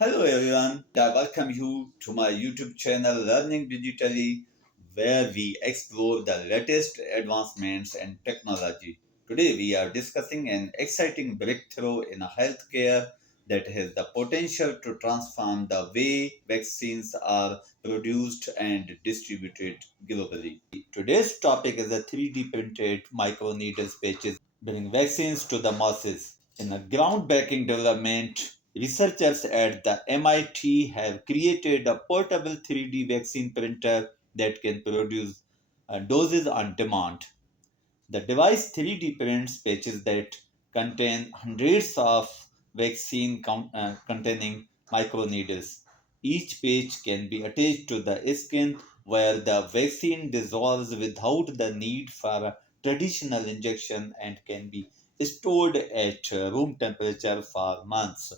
Hello everyone, I welcome you to my YouTube channel Learning Digitally, where we explore the latest advancements in technology. Today we are discussing an exciting breakthrough in healthcare that has the potential to transform the way vaccines are produced and distributed globally. Today's topic is the 3D printed microneedle patches bring vaccines to the masses. In a groundbreaking development, researchers at the MIT have created a portable 3D vaccine printer that can produce doses on demand. The device 3D prints patches that contain hundreds of containing microneedles. Each page can be attached to the skin where the vaccine dissolves without the need for a traditional injection and can be stored at room temperature for months.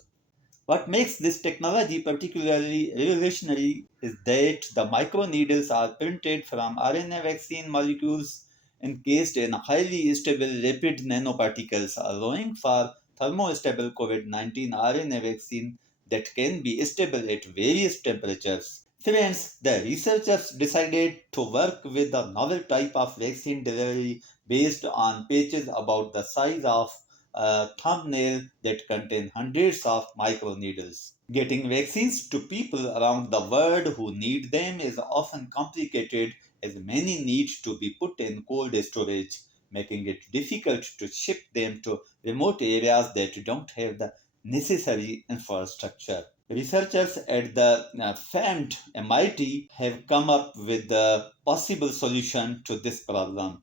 What makes this technology particularly revolutionary is that the microneedles are printed from RNA vaccine molecules encased in highly stable lipid nanoparticles, allowing for thermostable COVID-19 RNA vaccine that can be stable at various temperatures. Friends, the researchers decided to work with a novel type of vaccine delivery based on patches about the size of a thumbnail that contain hundreds of microneedles. Getting vaccines to people around the world who need them is often complicated as many need to be put in cold storage, making it difficult to ship them to remote areas that don't have the necessary infrastructure. Researchers at the famed MIT have come up with a possible solution to this problem.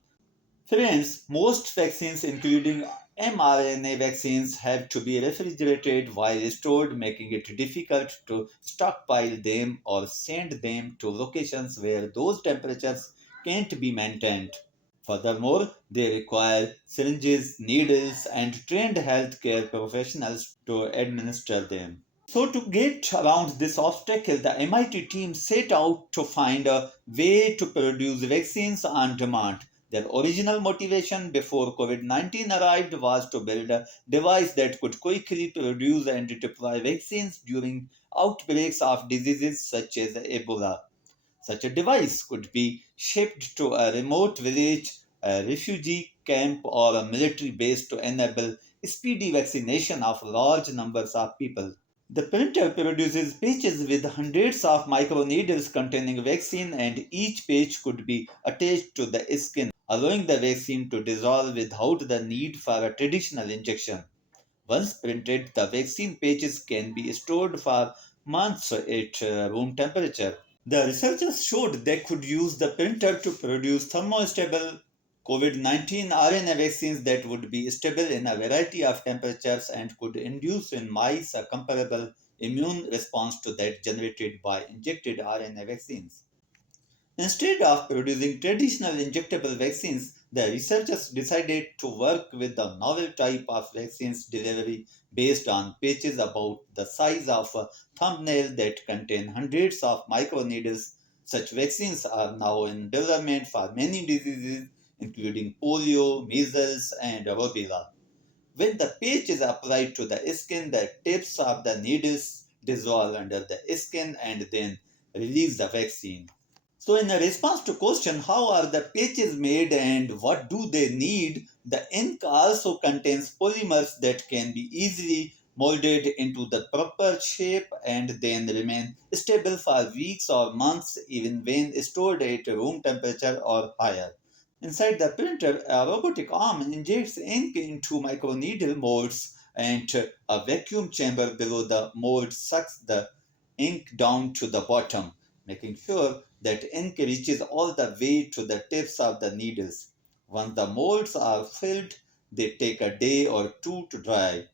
Friends, most vaccines, including mRNA vaccines, have to be refrigerated while stored, making it difficult to stockpile them or send them to locations where those temperatures can't be maintained. Furthermore, they require syringes, needles, and trained healthcare professionals to administer them. So, to get around this obstacle, the MIT team set out to find a way to produce vaccines on demand. Their original motivation before COVID 19 arrived was to build a device that could quickly produce and deploy vaccines during outbreaks of diseases such as Ebola. Such a device could be shipped to a remote village, a refugee camp, or a military base to enable speedy vaccination of large numbers of people. The printer produces pages with hundreds of microneedles containing vaccine, and each page could be attached to the skin, allowing the vaccine to dissolve without the need for a traditional injection. Once printed, the vaccine pages can be stored for months at room temperature. The researchers showed they could use the printer to produce thermostable COVID-19 RNA vaccines that would be stable in a variety of temperatures and could induce in mice a comparable immune response to that generated by injected RNA vaccines. Instead of producing traditional injectable vaccines, the researchers decided to work with a novel type of vaccines delivery based on patches about the size of a thumbnail that contain hundreds of microneedles. Such vaccines are now in development for many diseases, including polio, measles, and rubella. When the patch is applied to the skin, the tips of the needles dissolve under the skin and then release the vaccine. So, in a response to question how are the patches made and what do they need, the ink also contains polymers that can be easily molded into the proper shape and then remain stable for weeks or months even when stored at room temperature or higher. Inside the printer, a robotic arm injects ink into microneedle molds and a vacuum chamber below the mold sucks the ink down to the bottom, making sure that ink reaches all the way to the tips of the needles. Once the molds are filled, they take a day or two to dry.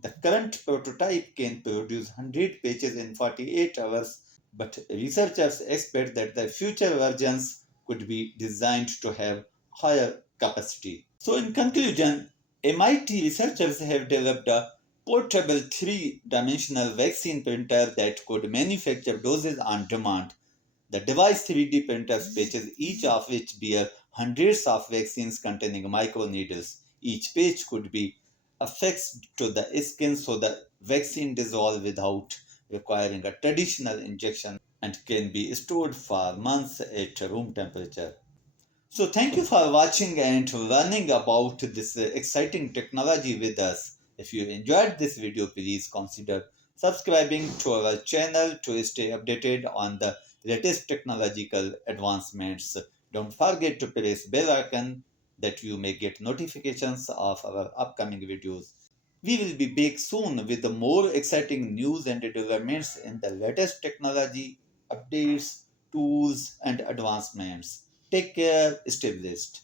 The current prototype can produce 100 pages in 48 hours, but researchers expect that the future versions could be designed to have higher capacity. So, in conclusion, MIT researchers have developed a portable three-dimensional vaccine printer that could manufacture doses on demand. The device 3D printers pages, each of which bear hundreds of vaccines containing microneedles. Each page could be affixed to the skin so the vaccine dissolves without requiring a traditional injection and can be stored for months at room temperature. So, thank you for watching and learning about this exciting technology with us. If you enjoyed this video, please consider subscribing to our channel to stay updated on the latest technological advancements. Don't forget to press bell icon that you may get notifications of our upcoming videos. We will be back soon with the more exciting news and developments in the latest technology, updates, tools, and advancements. Take care, stay blessed.